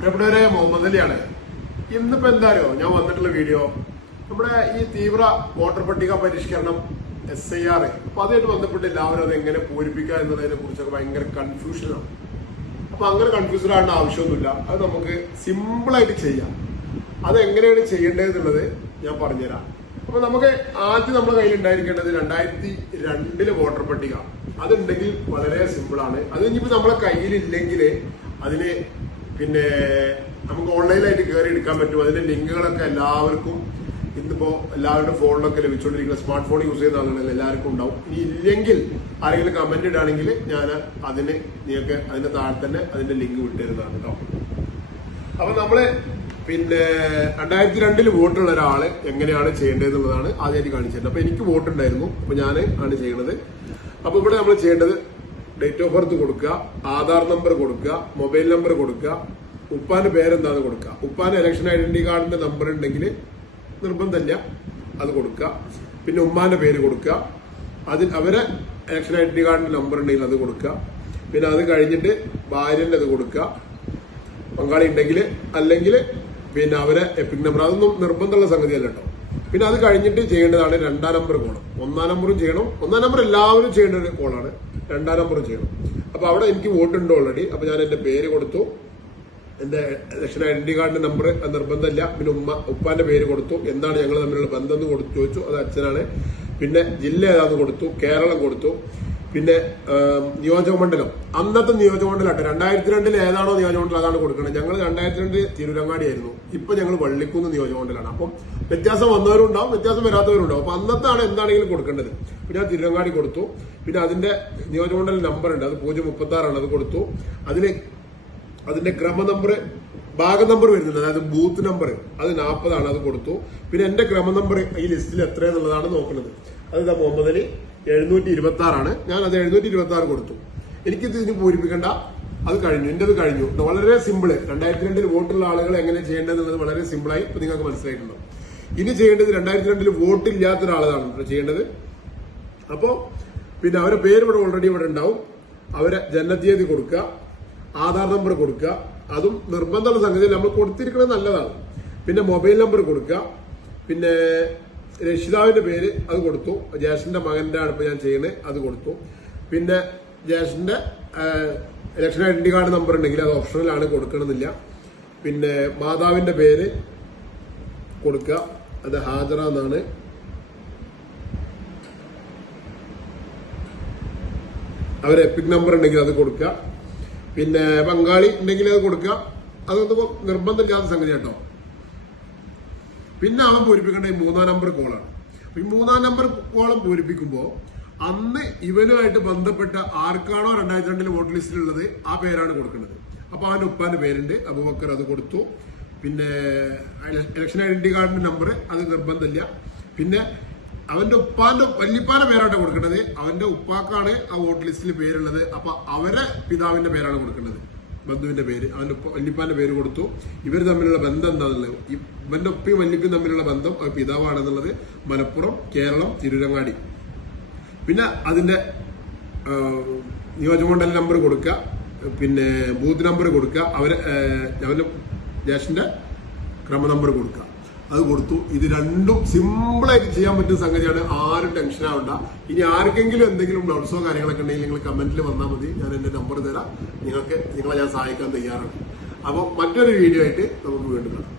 പ്രിയപ്പെട്ടവരെ മുഹമ്മദ് അലിയാണ്. ഇന്നിപ്പോ എന്തായാലും ഞാൻ വന്നിട്ടുള്ള വീഡിയോ നമ്മുടെ ഈ തീവ്ര വോട്ടർ പട്ടിക പരിഷ്കരണം എസ് ഐ ആർ അപ്പൊ അതുമായിട്ട് ബന്ധപ്പെട്ട് എല്ലാവരും അത് എങ്ങനെ പൂരിപ്പിക്കുക എന്നതിനെ കുറിച്ചൊക്കെ ഭയങ്കര കൺഫ്യൂഷനാണ് അപ്പൊ അങ്ങനെ കൺഫ്യൂസ്ഡ് ആവേണ്ട ആവശ്യമൊന്നുമില്ല. അത് നമുക്ക് സിമ്പിൾ ആയിട്ട് ചെയ്യാം. അത് എങ്ങനെയാണ് ചെയ്യേണ്ടതെന്നുള്ളത് ഞാൻ പറഞ്ഞുതരാം. അപ്പൊ നമുക്ക് ആദ്യം നമ്മുടെ കയ്യിൽ ഉണ്ടായിരിക്കേണ്ടത് രണ്ടായിരത്തി രണ്ടിലെ വോട്ടർ പട്ടിക. അതുണ്ടെങ്കിൽ വളരെ സിമ്പിൾ ആണ്. അത് ഇനിയിപ്പോ നമ്മളെ കയ്യിലില്ലെങ്കിൽ അതിന് പിന്നെ നമുക്ക് ഓൺലൈനായിട്ട് കയറി എടുക്കാൻ പറ്റും. അതിന്റെ ലിങ്കുകളൊക്കെ എല്ലാവർക്കും ഇന്നിപ്പോ എല്ലാവരുടെ ഫോണിലൊക്കെ ലഭിച്ചുകൊണ്ടിരിക്കുന്ന സ്മാർട്ട് ഫോൺ യൂസ് ആളുകളിൽ എല്ലാവർക്കും ഉണ്ടാവും. ഇനി ഇല്ലെങ്കിൽ ആരെങ്കിലും കമന്റ് ഇടാണെങ്കിൽ ഞാൻ അതിന് നിങ്ങൾക്ക് അതിന്റെ താഴെ തന്നെ അതിന്റെ ലിങ്ക് വിട്ടുതരുന്നതാണ് കേട്ടോ. അപ്പൊ നമ്മൾ പിന്നെ രണ്ടായിരത്തി രണ്ടിൽ വോട്ടുള്ള ഒരാൾ എങ്ങനെയാണ് ചെയ്യേണ്ടതെന്നുള്ളതാണ് ആദ്യമായിട്ട് കാണിച്ചത്. അപ്പൊ എനിക്ക് വോട്ട് ഉണ്ടായിരുന്നു അപ്പൊ ഞാൻ ആണ് ചെയ്യണത്. അപ്പൊ ഇവിടെ നമ്മൾ ചെയ്യേണ്ടത് ഡേറ്റ് ഓഫ് ബർത്ത് കൊടുക്കുക ആധാർ നമ്പർ കൊടുക്കുക മൊബൈൽ നമ്പർ കൊടുക്കുക ഉപ്പാന്റെ പേരെന്താന്ന് കൊടുക്കുക. ഉപ്പാന്റെ ഇലക്ഷൻ ഐഡന്റിറ്റി കാർഡിന്റെ നമ്പർ ഉണ്ടെങ്കിൽ നിർബന്ധമില്ല അത് കൊടുക്കുക. പിന്നെ ഉമ്മാന്റെ പേര് കൊടുക്കുക. അതിൽ അവരെ ഇലക്ഷൻ ഐഡന്റിറ്റി കാർഡിന്റെ നമ്പർ ഉണ്ടെങ്കിൽ അത് കൊടുക്കുക. പിന്നെ അത് കഴിഞ്ഞിട്ട് ഭാര്യന്റെ അത് കൊടുക്കുക. പങ്കാളി ഉണ്ടെങ്കിൽ അല്ലെങ്കിൽ പിന്നെ അവരെ എപ്പിക് നമ്പർ അതൊന്നും നിർബന്ധമുള്ള സംഗതിയല്ല കേട്ടോ. പിന്നെ അത് കഴിഞ്ഞിട്ട് ചെയ്യേണ്ടതാണ് രണ്ടാം നമ്പർ കോളം. ഒന്നാം നമ്പറും ചെയ്യണം. ഒന്നാം നമ്പർ എല്ലാവരും ചെയ്യേണ്ട ഒരു കോളാണ്. രണ്ടാം നമ്പർ ചെയ്യണം. അപ്പൊ അവിടെ എനിക്ക് വോട്ടുണ്ട് ഓൾറെഡി അപ്പൊ ഞാൻ എന്റെ പേര് കൊടുത്തു. എന്റെ ഇലക്ഷൻ ഐഡന്റി കാർഡിന്റെ നമ്പർ നിർബന്ധമില്ല. പിന്നെ ഉമ്മ ഉപ്പാന്റെ പേര് കൊടുത്തു. എന്താണ് ഞങ്ങൾ തമ്മിലുള്ള ബന്ധം എന്ന് കൊടുത്തു ചോദിച്ചു. അത് അച്ഛനാണ്. പിന്നെ ജില്ല ഏതാന്ന് കൊടുത്തു. കേരളം കൊടുത്തു. പിന്നെ നിയോജകമണ്ഡലം അന്നത്തെ നിയോജകമണ്ഡലമാട്ടെ രണ്ടായിരത്തി രണ്ടിൽ ഏതാണോ നിയോജകമണ്ഡലം അതാണ് കൊടുക്കുന്നത് ഞങ്ങൾ രണ്ടായിരത്തി രണ്ട് തിരുരങ്ങാടി ആയിരുന്നു ഇപ്പൊ ഞങ്ങൾ വള്ളിക്കുന്ന് നിയോജകമണ്ഡലമാണ് അപ്പം വ്യത്യാസം വന്നവരുണ്ടാവും വ്യത്യാസം വരാത്തവരും ഉണ്ടാവും അപ്പൊ അന്നത്താണ് എന്താണെങ്കിലും കൊടുക്കേണ്ടത്. പിന്നെ ഞാൻ തിരുരങ്ങാടി കൊടുത്തു. പിന്നെ അതിന്റെ നിയോജകമണ്ഡലം നമ്പർ ഉണ്ട്. അത് പൂജ്യം മുപ്പത്തി ആറാണ് അത് കൊടുത്തു. അതിന് അതിന്റെ ക്രമ നമ്പർ ഭാഗ നമ്പർ വരുന്നുണ്ട്. അതായത് ബൂത്ത് നമ്പർ അത് നാൽപ്പതാണ് അത് കൊടുത്തു. പിന്നെ എന്റെ ക്രമ നമ്പർ ഈ ലിസ്റ്റിൽ എത്രയെന്നുള്ളതാണ് നോക്കുന്നത്. അത് മുഹമ്മദ് അലി എഴുന്നൂറ്റി ഇരുപത്തി ആറാണ് ഞാൻ അത് എഴുന്നൂറ്റി ഇരുപത്തി ആറ് കൊടുത്തു. എനിക്കിത് ഇതിന് പൂരിപ്പിക്കേണ്ട. അത് കഴിഞ്ഞു. എന്റേത് കഴിഞ്ഞു. വളരെ സിമ്പിൾ രണ്ടായിരത്തി രണ്ടിൽ വോട്ടുള്ള ആളുകൾ എങ്ങനെ ചെയ്യേണ്ടതെന്നുള്ളത് വളരെ സിമ്പിളായി ഇപ്പൊ നിങ്ങൾക്ക് മനസ്സിലായിട്ടുണ്ടോ? ഇനി ചെയ്യേണ്ടത് രണ്ടായിരത്തി രണ്ടിൽ വോട്ടില്ലാത്ത ഒരാളാണ് ചെയ്യേണ്ടത്. അപ്പോ പിന്നെ അവരുടെ പേര് ഇവിടെ ഓൾറെഡി ഇവിടെ ഉണ്ടാവും. അവരെ ജനനത്തീയതി കൊടുക്കുക. ആധാർ നമ്പർ കൊടുക്കുക. അതും നിർബന്ധമുള്ള സംഗതി നമ്മൾ കൊടുത്തിരിക്കുന്നത് നല്ലതാണ്. പിന്നെ മൊബൈൽ നമ്പർ കൊടുക്കുക. പിന്നെ രക്ഷിതാവിന്റെ പേര് അത് കൊടുത്തു. ജേഷന്റെ മകന്റെ അടുപ്പ് ഞാൻ ചെയ്യണേ അത് കൊടുത്തു. പിന്നെ ജേഷന്റെ ഇലക്ഷൻ ഐഡന്റി കാർഡ് നമ്പർ ഉണ്ടെങ്കിൽ അത് ഓപ്ഷണലാണ് കൊടുക്കണമെന്നില്ല. പിന്നെ മാതാവിന്റെ പേര് കൊടുക്കുക അത് ഹാജറ എന്നാണ്. അവർ എപ്പിക് നമ്പർ ഉണ്ടെങ്കിൽ അത് കൊടുക്കുക. പിന്നെ പങ്കാളി ഉണ്ടെങ്കിൽ അത് കൊടുക്കുക. അതൊന്നും നിർബന്ധമില്ലാത്ത സംഗതി കേട്ടോ പിന്നെ അവൻ പൂരിപ്പിക്കേണ്ട ഈ മൂന്നാം നമ്പർ കോളാണ് ഈ മൂന്നാം നമ്പർ കോളം പൂരിപ്പിക്കുമ്പോൾ അന്ന് ഇവനുമായിട്ട് ബന്ധപ്പെട്ട ആർക്കാണോ രണ്ടായിരത്തി രണ്ടിൽ വോട്ട് ലിസ്റ്റിലുള്ളത് ആ പേരാണ് കൊടുക്കുന്നത്. അപ്പൊ അവന്റെ ഉപ്പാന്റെ പേരുണ്ട് അബുബക്കർ അത് കൊടുത്തു. പിന്നെ ഇലക്ഷൻ ഐഡന്റിറ്റി കാർഡിന്റെ നമ്പർ അത് നിർബന്ധമില്ല. പിന്നെ അവന്റെ ഉപ്പാന്റെ വല്യപ്പാന്റെ പേരാണ് കൊടുക്കേണ്ടത്. അവന്റെ ഉപ്പാക്കാണ് ആ വോട്ട് ലിസ്റ്റിൽ പേരുള്ളത്. അപ്പൊ അവരെ പിതാവിന്റെ പേരാണ് കൊടുക്കേണ്ടത്. ബന്ധുവിന്റെ പേര് അവന്റെ വല്യപ്പാന്റെ പേര് കൊടുത്തു. ഇവർ തമ്മിലുള്ള ബന്ധം എന്താണെന്നുള്ളത് ഇവന്റെ ഉപ്പയും വല്യപ്പയും തമ്മിലുള്ള ബന്ധം പിതാവാണെന്നുള്ളത് മലപ്പുറം കേരളം തിരുരങ്ങാടി. പിന്നെ അതിന്റെ നിയോജകമണ്ഡല നമ്പർ കൊടുക്കുക പിന്നെ ബൂത്ത് നമ്പർ കൊടുക്കുക അവരെ അവന്റെ ജ്യേഷ്ഠന്റെ ക്രമ നമ്പർ കൊടുക്കുക. അത് കൊടുത്തു. ഇത് രണ്ടും സിമ്പിളായിട്ട് ചെയ്യാൻ പറ്റുന്ന സംഗതിയാണ്. ആരും ടെൻഷൻ ആവണ്ട. ഇനി ആർക്കെങ്കിലും എന്തെങ്കിലും ഡൗട്ട്സോ കാര്യങ്ങളൊക്കെ ഉണ്ടെങ്കിൽ നിങ്ങൾ കമന്റിൽ വന്നാൽ മതി. ഞാൻ എന്റെ നമ്പർ തരാം. നിങ്ങൾക്ക് നിങ്ങളെ ഞാൻ സഹായിക്കാൻ തയ്യാറാണ്. അപ്പോൾ മറ്റൊരു വീഡിയോ ആയിട്ട് നമുക്ക് വീണ്ടും കാണാം.